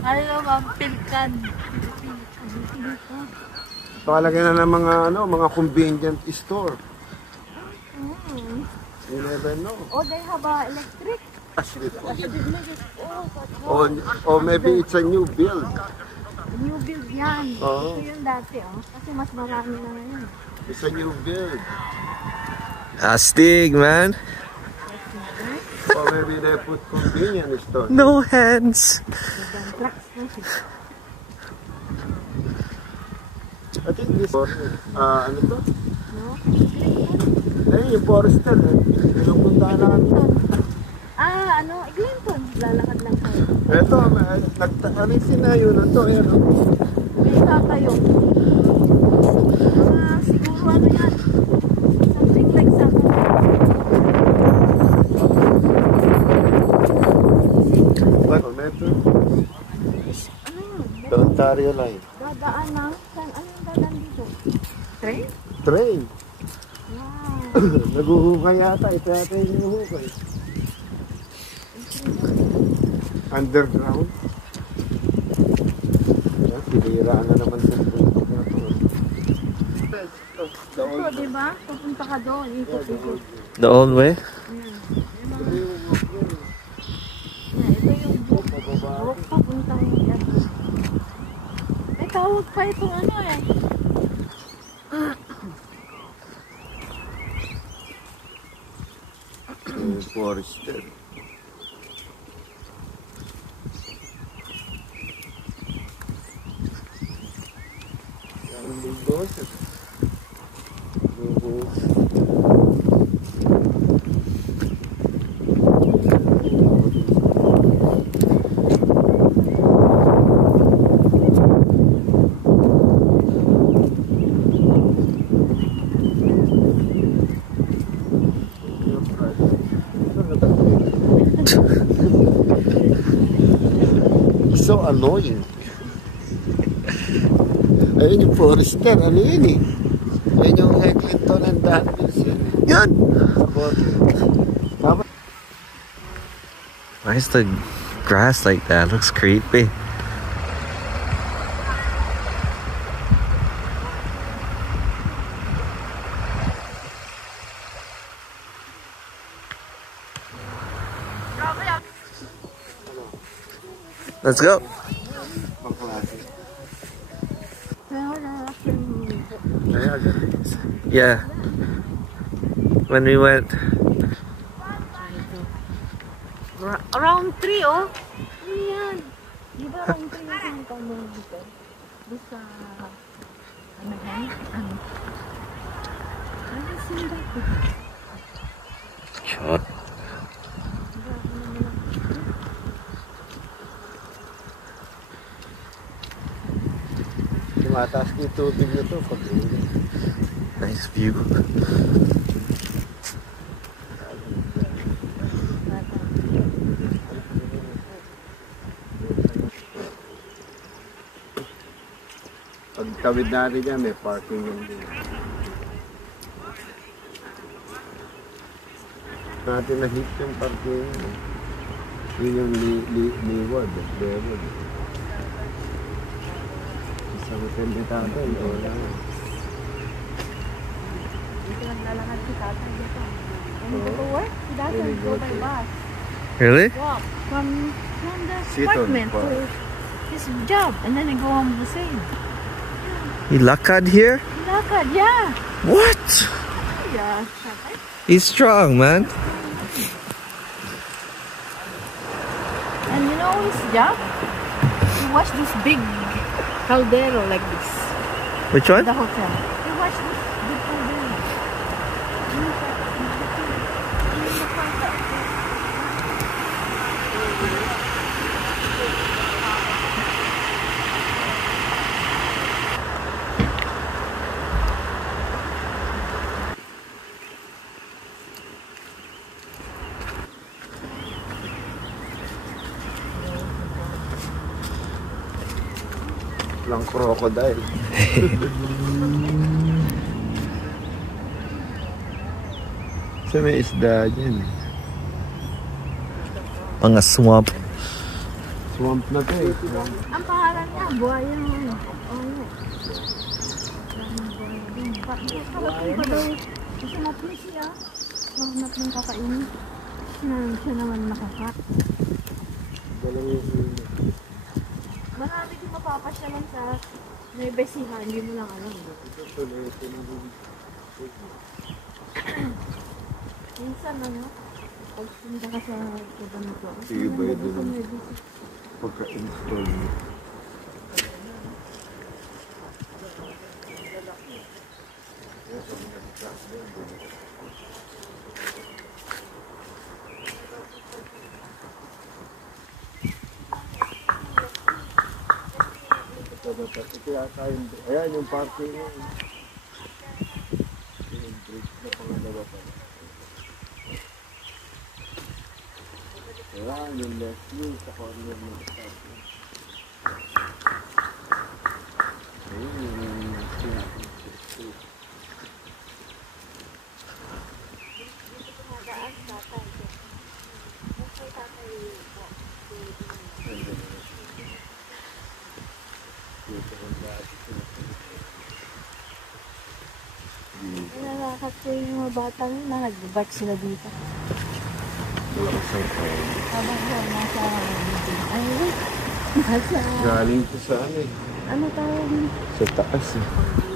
Ano ba, Pilkan. Pakalagay na ng mga ano, mga convenient store. You never know. Oh, they have electric. Or maybe it's a new build. New build yan. Oo. Ito yung dati, oh. Kasi mas marami na ngayon. It's a new build. Astig, man. Or maybe they put convenience store. No hands. I think this ano to? No? Eh, yung Forester eh. Pinupuntahan natin. Ano? Eglinton. Lalakad lang kayo. Ito, ano yung sinayo na to? Ayan, oh. May kakayo. Siguro ano yan? Something like something. What? Metro? Ano yun? The Ontario line. Dadaan lang? Saan? Ano yung dadaan dito? Train? Train. Wow. Naguhukay yata. Ito yata yung naguhukay. Underground. Siniraan na naman sa bundok na ito. Ito, diba? Pupunta ka doon. Ikot-ikot. The old way? Ito yung book. Book papunta mo yan. May tawag pa itong ano eh. Forester. Ang bulldozer. So annoying. Ayun yung Forester, ano yun eh? Ayun yung Eglinton and Danville yun. Yun! Tama. Why is the grass like that? It looks creepy. Let's go. Yeah. When we went. Around 3, oh. Ano yan? Di ba around 3 yung kamay dito? Doon sa... Ano yan? Ano? Ano sila dito? Shot. Tumataas yung tubig na to. Nice view. Pagtawid natin dyan, may parking yung din. Natin na-hit yung parking. Yun yung leeward. Leeward. Isang matindi tatay. Wala. Dito naglalakad si tatay dito. When you go to work, he doesn't go by bus. Really? Walk from the Seaton apartment to his job. And then they go home the same. He lakad here? Lakad, yeah. What? Yeah. He's strong, man. And you know his job? He wash this big caldero like this. Which one? The hotel. He wash this big caldero. Lang crocodile. So may isda dyan. Mga swamp. swamp na to eh. Ang pangalan niya, buhaya mo. Oh, yun. Daming buhaya din. Kapatid ko daw, isa na po siya. Mahanap ng kakainin. Siya naman nakakat. Marami din mapapasyalan sa Nueva Ecija, hindi mo lang alam. Minsan ano, pag punta ka sa ganito, Sige ba yun sa din? Nueva Ecija. Pagka-install mo. Ito yata yung... Ayan yung parking yun. Yung bridge na pangalawa pa. Ayan yung Leslie sa corner ng parking. Ayun yung sinabi. Nalalakat ko yung mga bata nila, nag-bike sila dito. Habang ko nasa ay, nasa, Galing ko sa ano eh. ano tawag mo? Sa taas eh.